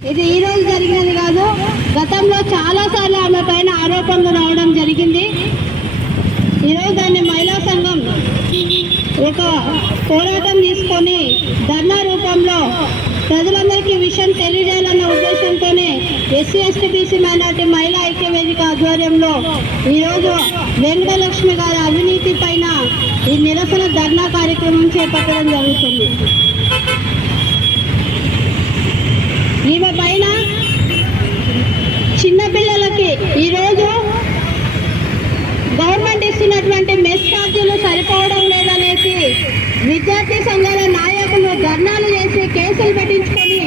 ఇది ఈ రోజు జరిగినది కాదు, గతంలో చాలాసార్లు ఆమె పైన ఆరోపణలు రావడం జరిగింది. ఈరోజు దాన్ని మహిళా సంఘం ఒక పోరాటం తీసుకొని ధర్నా రూపంలో ప్రజలందరికీ విషయం తెలియజేయాలన్న ఉద్దేశంతోనే ఎస్సీ ఎస్టీ బీసీ మైనార్టీ మహిళా ఐక్య వేదిక ఆధ్వర్యంలో ఈరోజు వెంకటలక్ష్మి గారి అవినీతి పైన ఈ నిరసన ధర్నా కార్యక్రమం చేపట్టడం జరుగుతుంది. ఈమె పైన చిన్నపిల్లలకి ఈరోజు గవర్నమెంట్ ఇస్తున్నటువంటి మెస్ ఛార్జీలు సరిపోవడం లేదనేసి విద్యార్థి సంఘాల నాయకులు ధర్నాలు చేసి కేసులు పెట్టించుకొని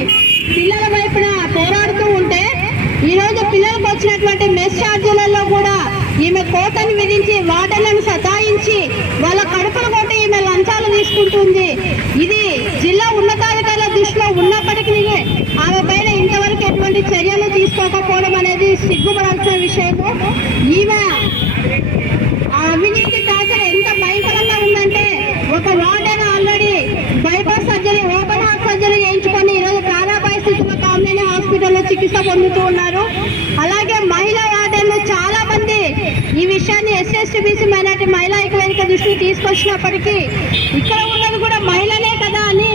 పిల్లల వైపున పోరాడుతూ ఉంటే ఈరోజు పిల్లలకు వచ్చినటువంటి మెస్ ఛార్జీలలో కూడా ఈమె కోతను విధించి వాటర్లను సతాయించి వాళ్ళ కడుపులు కొట్టి ఈమె లంచాలు తీసుకుంటుంది. ఇది జిల్లా ఉన్నతాధికారుల దృష్టిలో ఉన్నప్పటికీ ఆమె పైన ఇంతవరకు ఎటువంటి చర్యలు తీసుకోకపోవడం అనేది సిగ్గుపడాల్సిన విషయము. ఈమె అవినీతి టార్చర్ ఎంత భయంకరంగా ఉందంటే ఒక warden already bypass surgery, open heart surgery చేయించుకొని ఈరోజు ప్రాణాపాయ స్థితిలో కామినేని హాస్పిటల్లో చికిత్స పొందుతూ ఉన్నారు. అలాగే మహిళా వార్డెన్లు చాలా మంది ఈ విషయాన్ని ఎస్సీ ఎస్టీ బీసీ మైనార్టీ మహిళా ఐక్య వేదిక దృష్టికి తీసుకొచ్చినప్పటికీ ఇక్కడ ఉన్నది కూడా మహిళనే కదా అని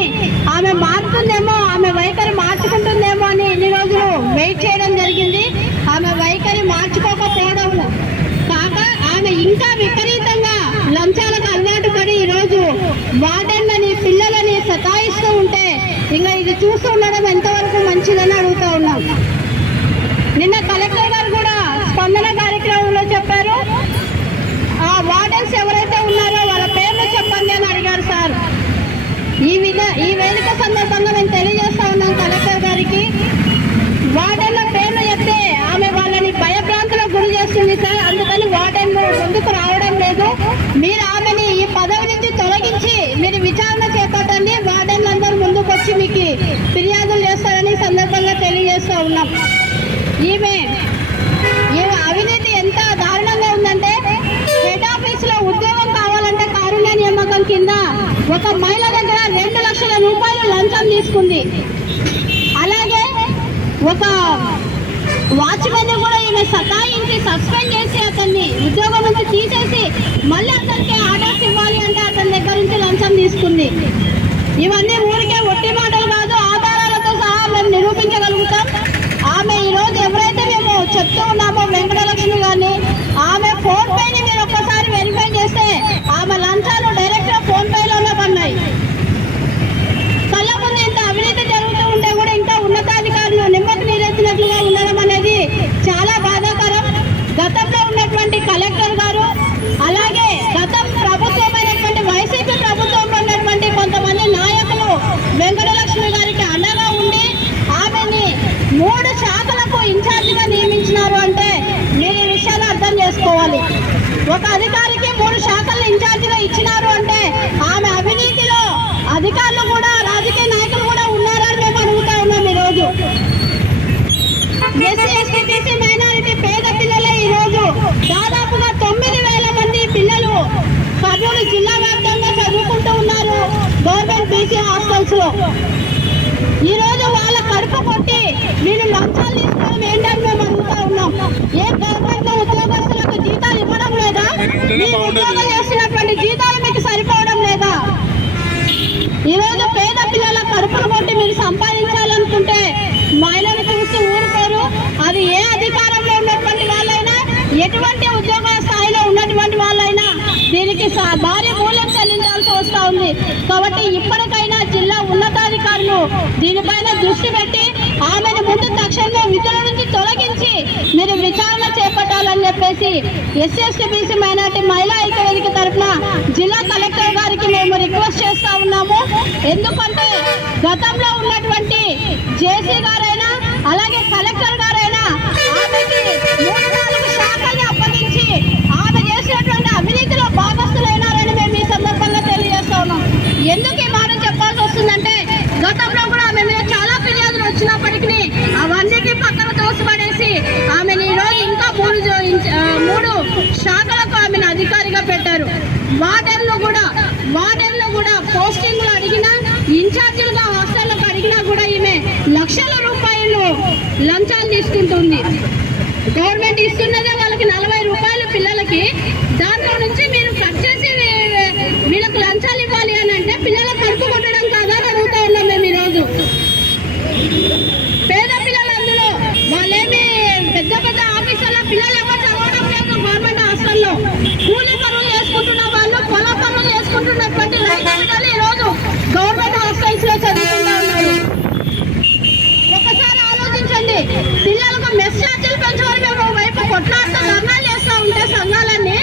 ఆమె మారుతుందేమో, ఆమె వైఖరి మార్చుకుంటుందేమో అని ఎన్ని రోజులు వెయిట్ చేయడం జరిగింది. ఆమె వైఖరి మార్చుకోకపోవడం కాక ఆమె ఇంకా విపరీతంగా లంచాలకు అలవాటు పడి ఈరోజు వార్డెన్లని పిల్లలని సతాయిస్తూ ఉంటే ఇంకా ఇది చూస్తూ ఉండడం ఎంతవరకు మంచిదని అడుగుతూ ఉన్నాం. నిన్న కలెక్టర్ గారు కూడా స్పందన కార్యక్రమంలో చెప్పారు, ఆ వార్డెన్స్ ఎవరైతే ఉన్నారో వాళ్ళ పేర్లు చెప్పండి అని అడిగారు సార్. ఈ వేదిక సందర్భంగా మేము తెలియజేస్తా ఉన్నాం కలెక్టర్ గారికి, వార్డెన్ల పేర్లు చెప్తే ఆమె వాళ్ళని భయభ్రాంతులకు గురి చేస్తుంది సార్. అందుకని వార్డెన్లు ముందుకు రావడం లేదు. మీరు ఆమెని ఈ పదవి నుంచి తొలగించి మీరు విచారణ చేపట్టండి, వార్డెన్లందరూ ముందుకు వచ్చి మీకు ఫిర్యాదులు చేస్తారని సందర్భంగా తెలియజేస్తూ ఉన్నాం. ఈమె అవినీతి ఎంత దారుణంగా ఉందంటే హెడ్ ఆఫీసులో ఉద్యోగం కావాలంటే కారుణ్య నియామకం కింద ఒక మహిళ దగ్గర 2 లక్షల రూపాయలు లంచం తీసుకుంది. అలాగే ఒక వాచ్మెన్ కూడా ఈమె సతాయించి సస్పెండ్ చేసి అతన్ని ఉద్యోగం నుంచి తీసేసి మళ్ళీ అతనికి ఆర్డర్స్ ఇవ్వాలి అంటే అతని దగ్గర నుంచి లంచం తీసుకుంది. ఇవన్నీ ఊరికే ఒట్టి మాటలు కాదు, ఆధారాలతో సహా మేము నిరూపించగలుగుతాం. ఆమె ఈరోజు ఎవరైతే మేము చెప్తూ ఉన్నామో వెంకటలక్ష్మి గారిని, ఆమె ఫోన్ పేని మీరు ఒక్కసారి వెరిఫై చేస్తే ఆమె లంచాలు డైరెక్ట్ గా ఫోన్ పేలోనే పడినాయి. కళ్ళ ముందు ఇంత అవినీతి జరుగుతూ ఉంటే కూడా ఇంకా ఉన్నతాధికారులు నిమ్మకు నీరెత్తినట్లుగా ఉండడం అనేది చాలా బాధాకరం. గతంలో ఉన్నటువంటి కలెక్టర్ గారు అలాగే గతం ప్రభుత్వమైనటువంటి వైసీపీ ప్రభుత్వంలో ఉన్నటువంటి కొంతమంది నాయకులు వెంకటలక్ష్మి గారికి అండగా ఉండి ఆమెని 3 శాఖలకు ఇన్ఛార్జిగా నియమించినారు అంటే మీరు ఈ విషయాన్ని అర్థం చేసుకోవాలి. ఒక అధికారికి 3 శాఖలను ఇన్ఛార్జిగా ఇచ్చినారు అంటే ఆమె అవినీతిలో అధికారులు కూడా రాజకీయ నాయకులు కూడా ఉన్నారని మేము అడుగుతా ఉన్నాం. ఈరోజు ఎస్సీ ఎస్టీ బీసీ మైనారిటీ పేద పిల్లలే ఈరోజు దాదాపుగా 9,000 మంది పిల్లలు కర్నూలు జిల్లా వ్యాప్తంగా చదువుకుంటూ ఉన్నారు గవర్నమెంట్ బీసీ హాస్టల్స్ లో. ఈరోజు వాళ్ళ కడుపు కొట్టి మీరు లంచాలు తీసుకోవడం ఏంటని మేము అడుగుతా ఉన్నాం. ఏ గవర్నమెంట్ ఉద్యోగస్తులకు జీతాలు ఇవ్వడం లేదా? మీరు ఉద్యోగాలు చేస్తున్నటువంటి జీతాలు మీకు సరిపోవడం లేదా? ఈరోజు పేద పిల్లల కడుపులు కొట్టి మీరు సంపాదించాలనుకుంటే మహిళలు చూసి ఊరుకోరు. అది ఏ అధికారంలో ఉన్నటువంటి వాళ్ళైనా, ఎటువంటి ఉద్యోగ స్థాయిలో ఉన్నటువంటి వాళ్ళైనా దీనికి భారీ మూల్యం చెల్లించాల్సి వస్తూ ఉంది. కాబట్టి ఇప్పటికైనా జిల్లా ఉన్నతాధికారులు దీనిపైన దృష్టి పెట్టి ఆమెను ముందు తక్షణంలో విధుల నుంచి తొలగించి మీరు విచారణ చేపట్టాలని చెప్పేసి ఎస్సీ ఎస్టీ బీసీ మైనార్టీ మహిళా ఐక్య వేదిక తరఫున జిల్లా కలెక్టర్ గారికి మేము రిక్వెస్ట్ చేస్తా ఉన్నాము. ఎందుకంటే గతంలో ఉన్నటువంటి జేసీ గారైనా అలాగే కలెక్టర్ గారైనా ఆమెకి 3-4 శాఖల్ని అప్పగించి ఆమె చేసినటువంటి అవినీతిలో భాగస్థులైనారని మేము ఈ సందర్భంగా తెలియజేస్తా ఉన్నాం. ఎందుకు ఈ మాట చెప్పాల్సి వస్తుందంటే గతంలో కూడా ఆమె మీద చాలా ఫిర్యాదులు వచ్చినప్పటికీ అవన్నిటినీ పక్కన తోసిపడేసి ఆమెను ఈరోజు ఇంకా 3 శాఖలకు ఆమెను అధికారిగా పెట్టారు. వార్డెన్లు కూడా పోస్టింగ్లు అడిగినా, ఇన్ఛార్జీలుగా హాస్టళ్లకు అడిగినా కూడా ఈమె లక్షల రూపాయలు లంచాలు తీసుకుంటుంది. గవర్నమెంట్ ఇస్తున్నదే వాళ్ళకి 40 రూపాయలు పిల్లలకి, దాంట్లో నుంచి మీరు కట్ చేసి వీళ్ళకి లంచాలు ఇవ్వాలి అని అంటే పిల్లల కడుపు కొట్టడం కాదా అని అడుగుతా ఉన్నాం మేము ఈరోజు. పేద పిల్లలు అందులో వాళ్ళేమి పెద్ద పెద్ద ఆఫీసర్ల పిల్లలు ఎవరు చదవడం లేదు. గవర్నమెంట్ హాస్టల్లో కూలీ పనులు చేసుకుంటున్న వాళ్ళు, పొల పనులు చేసుకుంటున్నటువంటి రైతు పిల్లలు ఈరోజు గవర్నమెంట్ హాస్టల్స్ లో చదువుకుంటా ఉన్నారు. ఒకసారి ఆలోచించండి. పిల్లలకు మెస్ ఛార్జీలు పెంచుకొని మేము వైపు కొట్లాడుతూ ధర్నాలు చేస్తూ ఉంటే సంఘాలన్నీ,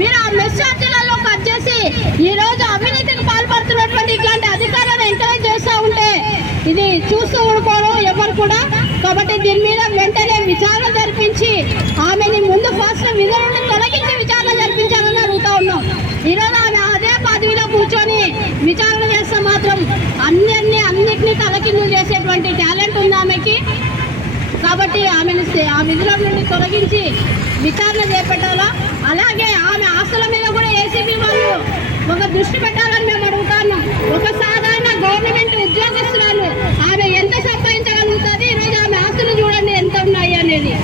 మీరు ఆ మెస్ ఛార్జీలలో కట్ చేసి ఈ రోజు అవినీతికి పాల్పడుతున్నటువంటి ఇట్లాంటి అధికారులను ఎంకరేజ్ చేస్తూ ఉంటే ఇది చూస్తూ ఊరుకోరు ఎవరు కూడా. కాబట్టి దీని మీద వెంటనే విచారణ జరిపించి ఆమెని ముందు ఫస్ట్ విధుల నుండి తొలగించి విచారణ జరిపించాలని అడుగుతా ఉన్నాం. ఈరోజు ఆమె అదే పదవిలో కూర్చొని విచారణ చేస్తే మాత్రం అన్నిటినీ తలకిందులు చేసేటువంటి టాలెంట్ ఉంది ఆమెకి. కాబట్టి ఆమెను ఆ విధుల నుండి తొలగించి విచారణ చేపట్టాలా. అలాగే ఆమె ఆస్తుల మీద కూడా ఏసీబీ వాళ్ళు ఒక దృష్టి పెట్టాలని మేము అడుగుతున్నాం. ఒక సాధారణ గవర్నమెంట్ ఉద్యోగస్తురాలు ఆమె ఎంత సంపాదించగలుగుతుంది, ఈరోజు ఆమె ఆస్తులు చూడండి ఎంత ఉన్నాయి అనేది.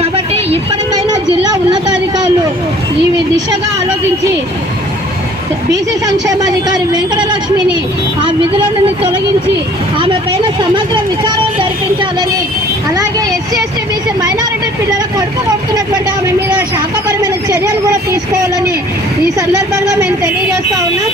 కాబట్టి ఇప్పటికైనా జిల్లా ఉన్నతాధికారులు ఈ దిశగా ఆలోచించి బీసీ సంక్షేమాధికారి వెంకటలక్ష్మిని ఆ విధుల నుండి తొలగించి ఆమె పైన సమగ్ర విచారణ జరిపించాలని, అలాగే ఎస్సీ ఎస్టీ బీసీ మైనారిటీ పిల్లల కడుపు కొడుతున్నటువంటి ఆమె మీద శాఖపరమైన చర్యలు కూడా తీసుకోవాలని ఈ సందర్భంగా మేము తెలియజేస్తా ఉన్నాం.